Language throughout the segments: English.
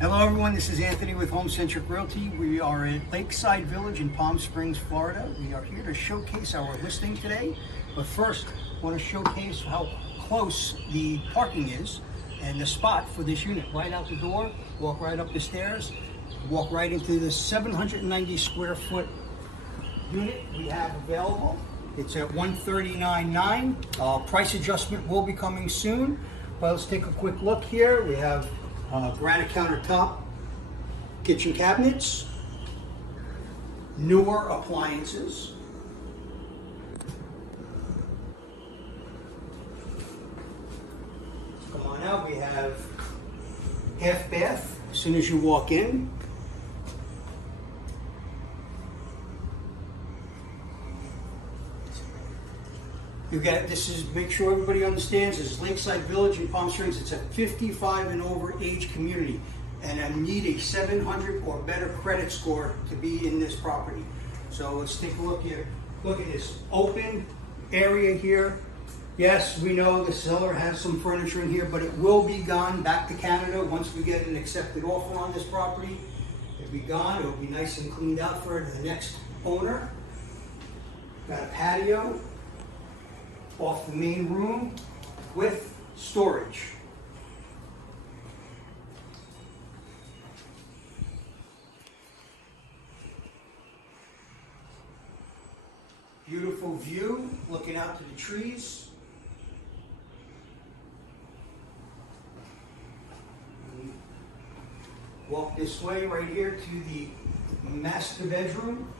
Hello everyone, this is Anthony with Home Centric Realty. We are at Lakeside Village in Palm Springs, Florida. We are here to showcase our listing today. But first, I want to showcase how close the parking is and the spot for this unit. Right out the door, walk right up the stairs, walk right into the 790 square foot unit we have available. It's at $139,900. Price adjustment will be coming soon. But let's take a quick look here. We have granite countertop kitchen cabinets, newer appliances, come on out. We have half bath as soon as you walk in. You got, this is, make sure everybody understands, this is Lakeside Village in Palm Springs. It's a 55 and over age community, and I need a 700 or better credit score to be in this property. So let's take a look here. Look at this open area here. Yes, we know the seller has some furniture in here, but it will be gone back to Canada once we get an accepted offer on this property. It'll be gone. It'll be nice and cleaned out for the next owner. Got a patio off the main room with storage. Beautiful view looking out to the trees. Walk this way right here to the master bedroom.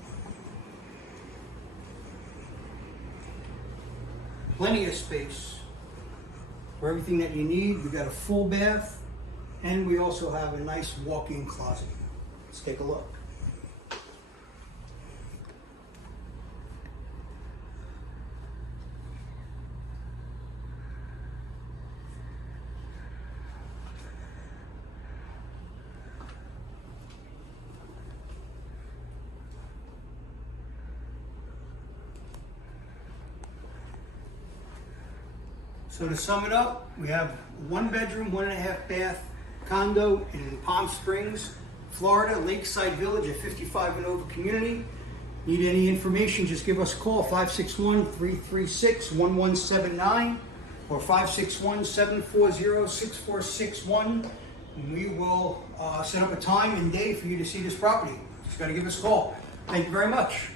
Plenty of space for everything that you need. We've got a full bath, and we also have a nice walk-in closet. Let's take a look. So to sum it up, we have 1 bedroom, 1.5 bath condo in Palm Springs, Florida, Lakeside Village, a 55 and over community. Need any information, just give us a call, 561-336-1179 or 561-740-6461. And we will set up a time and day for you to see this property. Just got to give us a call. Thank you very much.